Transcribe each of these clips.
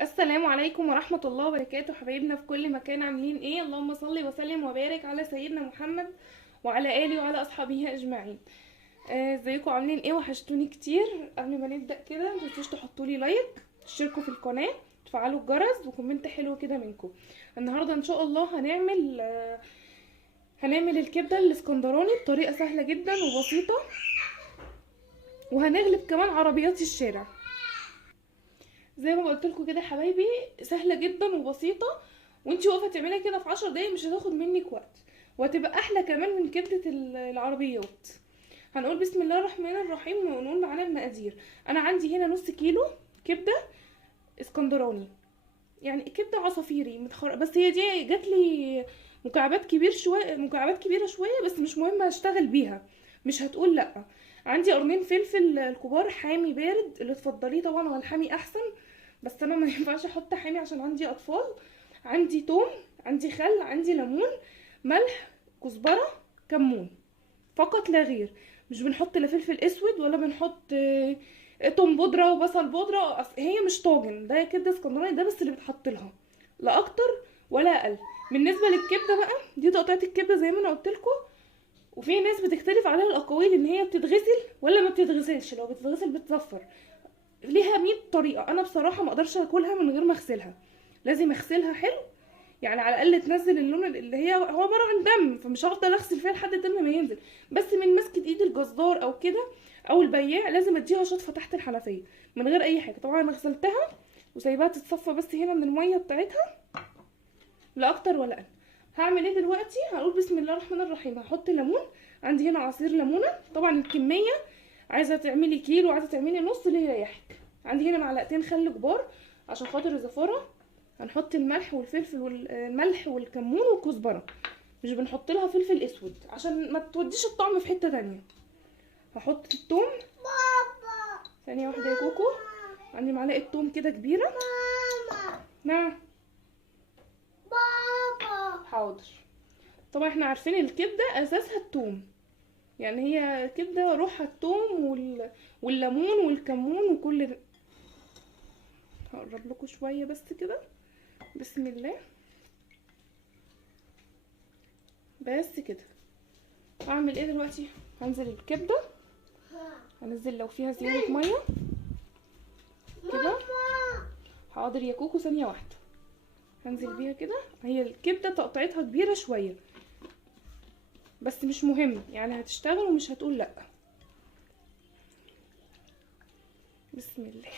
السلام عليكم ورحمة الله وبركاته، حبايبنا في كل مكان، عاملين ايه؟ اللهم صل وسلم وبارك على سيدنا محمد وعلى آله وعلى أصحابه أجمعين. ازيكم عاملين ايه؟ وحشتوني كتير. قبل ما نبدأ كده متنسوش تحطولي لايك، تشتركوا في القناة، تفعلوا الجرس وكومنت حلو كده منكم. النهاردة ان شاء الله هنعمل الكبدة الاسكندراني بطريقة سهلة جدا وبسيطة، وهنغلب كمان عربيات الشارع. زي ما قلت لكم كده يا حبايبي، سهله جدا وبسيطه، وانتي واقفه تعمليها كده في 10 دقايق، مش هتاخد منك وقت، وهتبقى احلى كمان من كبده العربيات. هنقول بسم الله الرحمن الرحيم ونقول معانا المقادير. انا عندي هنا نص كيلو كبده اسكندراني، يعني كبده عصافيري بس هي دي جات لي مكعبات كبيره شويه، بس مش مهم، هشتغل بيها، مش هتقول لا. عندي قرنين فلفل الكبار حامي بارد، اللي تفضليه طبعا، هو الحامي احسن، بس انا ما ينفعش احط حامي عشان عندي اطفال. عندي توم، عندي خل، عندي ليمون، ملح، كزبره، كمون، فقط لا غير. مش بنحط لا فلفل اسود ولا بنحط توم بودره وبصل بودره، هي مش طاجن، ده كبده اسكندراني، ده بس اللي بتحط لها، لا اكتر ولا اقل. بالنسبه للكبده بقى، دي تقطيعه الكبده زي ما انا قلت لكم، وفي ناس بتختلف عليها الاقاويل ان هي بتتغسل ولا ما بتتغسلش. لو بتتغسل بتصفر، ليها 100 طريقه. انا بصراحه ما اقدرش اكلها من غير ما اغسلها، لازم اغسلها حلو، يعني على الاقل تنزل اللون اللي هو عباره عن دم، فمش هفضل اغسل فيها لحد الدم ما ينزل، بس من مسكه ايد الجزار او كده او البياع لازم اديها شطفه تحت الحنفيه من غير اي حاجه. طبعا انا غسلتها وسايباها تتصفى بس هنا من الميه بتاعتها، لا اكتر ولا اقل. هعمل ايه دلوقتي؟ هقول بسم الله الرحمن الرحيم. هحط ليمون، عندي هنا عصير ليمونه، طبعا الكميه عايزه تعملي كيلو، عايزه تعملي نص، اللي يريحك. عندي هنا معلقتين خل كبار عشان خاطر الزفاره. هنحط الملح والفلفل والملح والكمون والكزبره، مش بنحط لها فلفل اسود عشان ما توديش الطعم في حته تانية. هحط التوم، ثانيه واحده يا كوكو، عندي معلقه توم كده كبيره. نعم حاضر. طبعا احنا عارفين الكبده اساسها التوم، يعني هي كبده روحها التوم والليمون والكمون وكل ده. هقرب لكم شويه بس كده، بسم الله، بس كده. هعمل ايه دلوقتي؟ هنزل الكبده، هنزل لو فيها زياده ميه كده. حاضر يا كوكو، ثانيه واحده، هنزل بيها كده. هي الكبده تقطيعتها كبيره شويه، بس مش مهم، يعني هتشتغل ومش هتقول لا. بسم الله،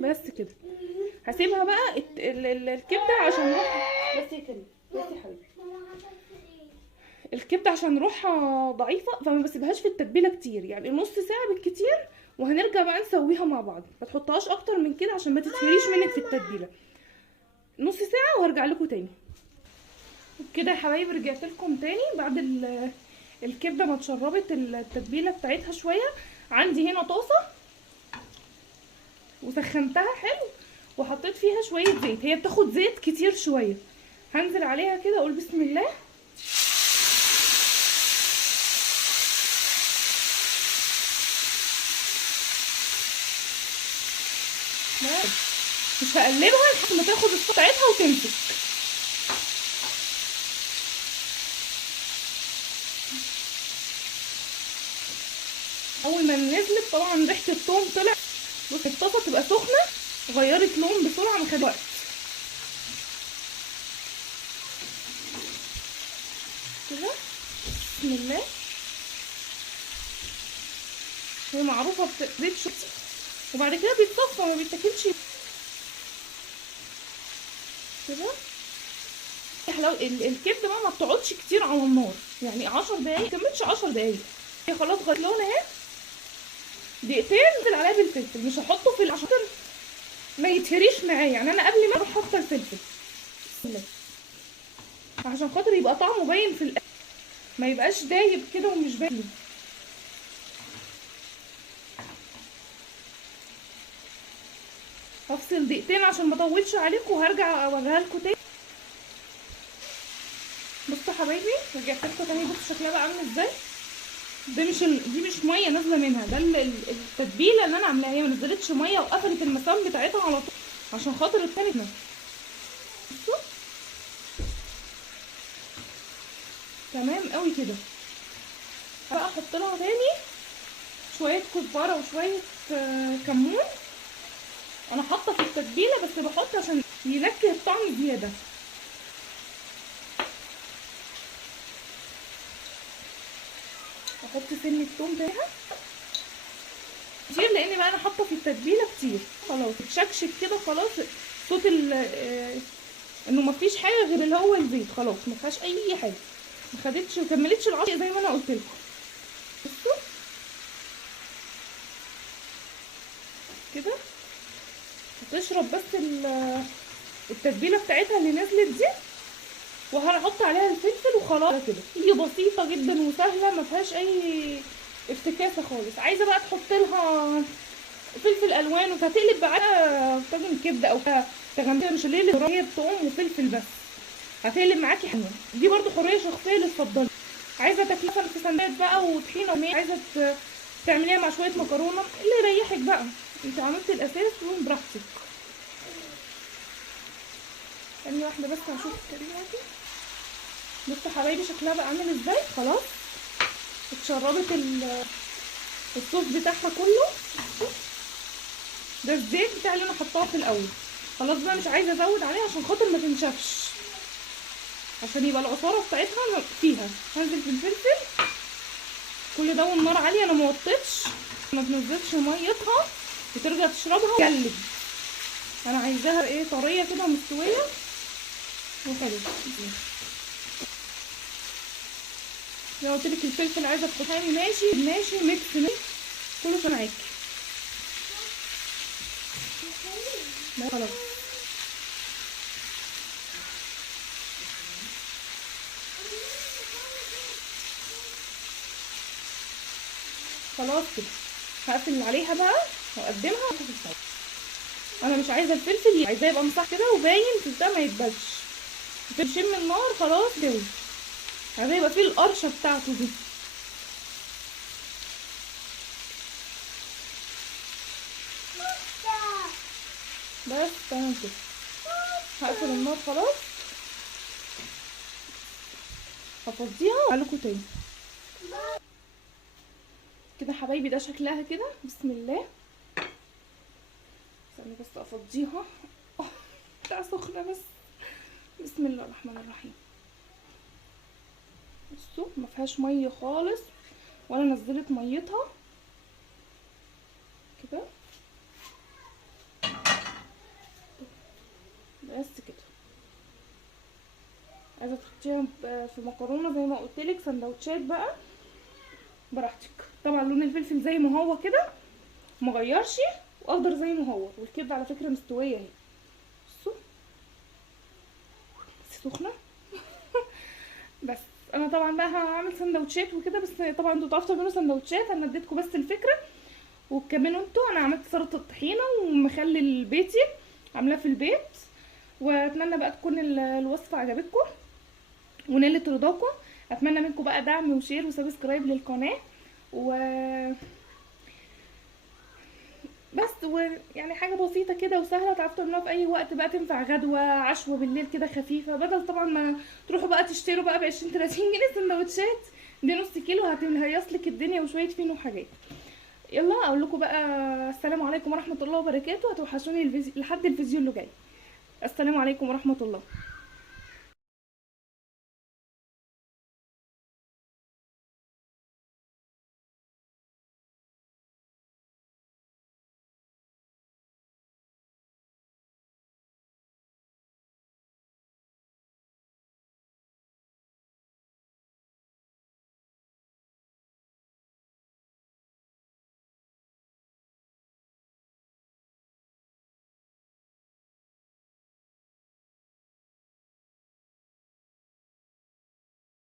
بس كده. هسيبها بقى الكبده عشان روحها، بس يا كريم، بس يا حبيبي، الكبده عشان روحها ضعيفه فما بسيبهاش في التتبيله كتير، يعني نص ساعه بالكتير، وهنرجع بقى نسويها مع بعض. ما تحطهاش اكتر من كده عشان ما تتهريش منك في التتبيله. نص ساعه وهرجع لكم تاني. كده يا حبايبي رجعت لكم تاني بعد الكبده ما اتشربت التتبيله بتاعتها شويه. عندي هنا طاسه وسخنتها حلو، وحطيت فيها شويه زيت، هي بتاخد زيت كتير شويه. هنزل عليها كده، اقول بسم الله. مش هقلبها لحد ما تاخد الصوص بتاعتها وتمسك. اول ما نزلت طبعا ريحه الثوم طلع. بص الطاسه تبقى سخنه، غيرت لون بسرعه، ما خد وقت كده. بسم الله، هي معروفه بزيت شويه، وبعد كده بيتصفى، ما بيتاكلش كده. حلاوه الكبده بقى ما بتقعدش كتير على النار، يعني 10 دقايق، ما كملتش 10 دقايق. هي خلاص غيرت لون اهي، دقيقتين انزل عليها بالفلفل، مش هحطه في عشان ما يتهريش معايا، يعني انا قبل ما اروح احط الفلفل بسم الله، عشان خاطر يبقى طعمه باين في الاكل، ما يبقاش دايب كده ومش باين. هفصل دقيقتين عشان ما اطولش عليكم، وهرجع اوريها لكم تاني. بصوا حبايبي، رجعت لكم تاني، بصوا شكلها بقى عامل ازاي. دي مش ميه نازله منها، ده التتبيله اللي انا عاملاها، هي ما نزلتش ميه وقفلت المسام بتاعتها على طول عشان خاطر التاني ده. بصوا تمام قوي كده. بقى احط لها تاني شويه كزبره وشويه كمون. انا حاطه في التتبيله بس بحط عشان ينكه الطعم زياده. احط سنه توم فيها كتير لان بقى انا حاطه في التتبيله كتير. خلاص اتشكشك كده خلاص، صوت انه مفيش حاجه غير اللي هو الزيت، خلاص ما فيهاش اي حاجه، ما خدتش وكملتش العصير زي ما انا قلت لكم. بصوا كده هتشرب بس التتبيله بتاعتها اللي نزلت دي، وهنحط عليها الفلفل وخلاص كده. هي بسيطه جدا وسهله ما فيهاش اي افتكاسه خالص. عايزه بقى تحط لها فلفل الوان وهتقلب بقى طاجن كبده او تغمسيها مش اللي هي بطعم وفلفل بس، هتقلب معاكي حلوه. دي برده حريه شخصيه اللي تفضلي. عايزه تاكليها في سندوتش بقى وطحينه عايزه تعمليها مع شويه مكرونه اللي يريحك بقى، انت عملتي الاساس وبراحتك. ثانيه واحده بس هشوف الكريمه دي. بصوا حبايبي شكلها بقى عامل ازاي. خلاص اتشربت الصوص بتاعها كله. ده الزيت بتاع اللي انا حطاه في الاول. خلاص بقى مش عايزه ازود عليها عشان خاطر ما تنشفش، عشان يبقى العصاره بتاعتها فيها. هنزل بالفلفل كل ده والنار عاليه، انا ما وطيتش، ما تنزلش ميتها وترجع تشربها وتقلب. انا عايزاها ايه طريه كده مستويه وحلو. زي ما قلت لك الفلفل عايزه تحطي ماشي ميكس كله معاكي. خلاص خلاص كده هقفل عليها بقى واقدمها في الصوص. انا مش عايزه الفلفل عايزاه يبقى مسح كده وباين في ده ما يتبلش، تشم النار خلاص كده. عايزاه يبقى فيه القرشه بتاعته دي. بس تمام كده هقفل النار خلاص، هفضيها وأعلقكم تاني كده حبايبي. ده شكلها كده بسم الله. استني بس افضيها بتاع سخنه بس. بسم الله الرحمن الرحيم. بصوا ما فيهاش ميه خالص ولا نزلت ميتها كده، بس كده. عايزه تحطيها في مكرونه زي ما قلت لك سندوتشات بقى براحتك. طبعا لون الفلفل زي ما هو كده مغيرش، واخضر زي ما هو، والكبده على فكره مستويه اهي. بصوا بس سخنه بس انا طبعا بقى هعمل سندوتشات وكده، بس طبعا انتوا تعرفوا تعملوا سندوتشات، انا اديتكم بس الفكره وكملوا انتوا. انا عملت سلطه الطحينه ومخلل بيتي عاملاه في البيت، واتمنى بقى تكون الوصفه عجبتكم ونالت رضاكم. اتمنى منكم بقى دعم وشير وسبسكرايب للقناه بس. ويعني حاجه بسيطه كده وسهله تعرفوا تعملوها في اي وقت بقى، تنفع غدوه عشوه بالليل كده خفيفه، بدل طبعا ما تروحوا بقى تشتروا بقى ب 20 30 جنيه سندوتشات. دي نص كيلو هيصلك الدنيا وشويه فين وحاجات. يلا اقول لكم بقى السلام عليكم ورحمه الله وبركاته. هتوحشوني لحد الفيديو اللي جاي. السلام عليكم ورحمه الله.